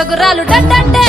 జోగురాలు డండంటే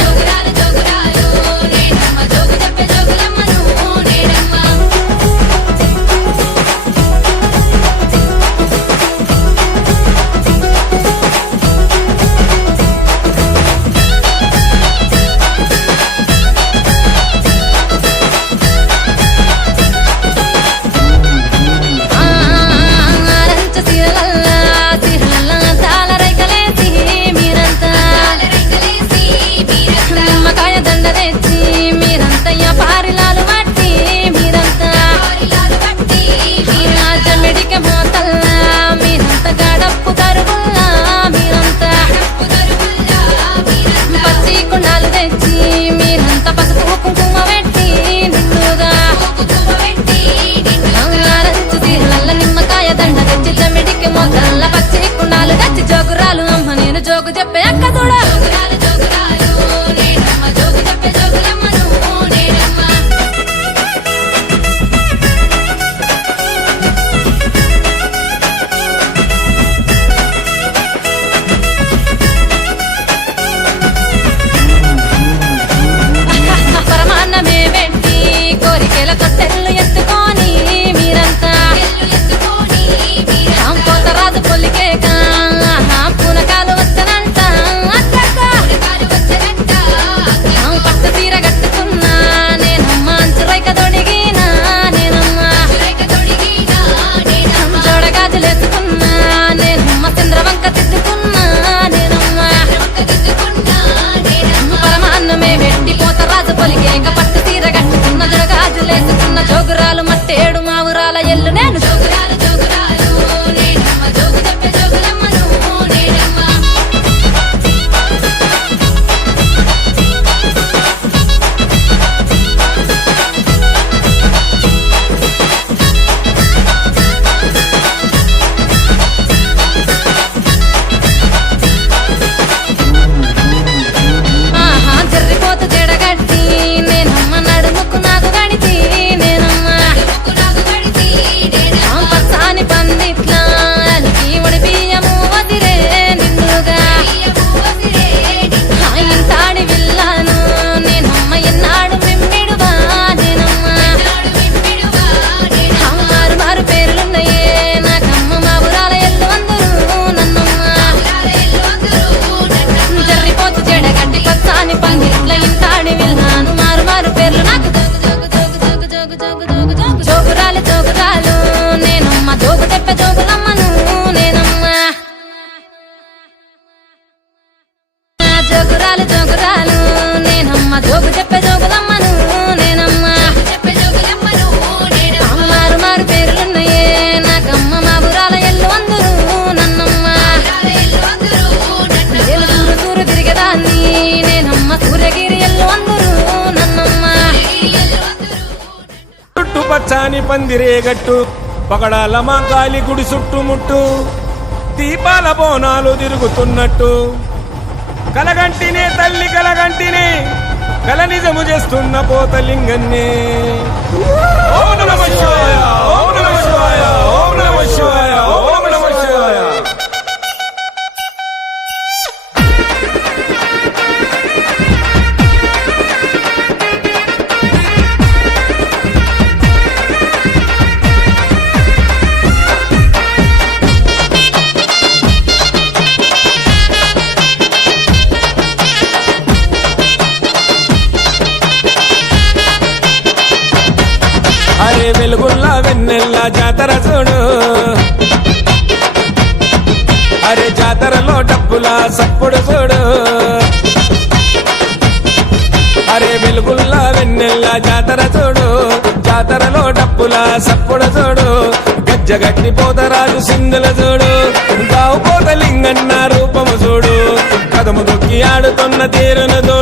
జోగురాలు అమ్మ నేను జోగు చెప్పే అక్క చూడ పరమాన్నమే పెట్టి కోరికలతో తెల్లు ఎత్తుకొని మీరంతా పోతరాజు పొలికేక పూనకాలు వస్తనంట పట్టు తీర కట్టుకున్నా నేనమ్మ అంచురైక తొడిగినా నేనమ్మ జోడగాజులేసుకున్నా నేనమ్మ చంద్రవంక తిట్టుకున్నా నేనమ్మ పరమాన్నమే వెండి పోతరాజు పొలికేక పట్టు తీర కట్టుకున్న జోడగాజులేసుకున్న జోగురాలు మట్టేడు మా ఊరాల ఎల్లు నేను జోగురాలు జోగురాలు నేనమ్మ జోగు చెప్పే జోగులమ్మను నేనమ్మ మారు మారు పేర్లున్నాయే నాకమ్మ మా ఊరాల ఎల్లు అందరూ నన్నమ్మ సూరు సూరు తిరిగేదాన్ని నేనమ్మ సూర్యగిరి ఎల్లు అందరూ నన్నమ్మ చుట్టు పచ్చాని పందిరేగట్టు పగడాల మాంకాలి గుడి చుట్టుముట్టు దీపాల బోనాలు తిరుగుతున్నట్టు కలగంటినే తల్లి కలగంటినే కల నిజము చేస్తున్న పోతలింగన్నే ఓం నమః శివాయ ఓం నమః శివాయ ఓం నమః శివాయ ఓం నమః శివాయ అరే వెలుగుల్లా వెన్నెల్లా జాతర చూడు అరే జాతరలో డప్పులా సప్పుడు చూడు అరే వెలుగుల్లా వెన్నెల్లా జాతర చూడు జాతరలో డప్పులా సప్పుడు చూడు గజ్జగట్టి పోతరాజు సింధుల చూడు గావు పోతలింగన్న రూపము చూడు కదము దొక్కి ఆడుతున్న తీరును చూడు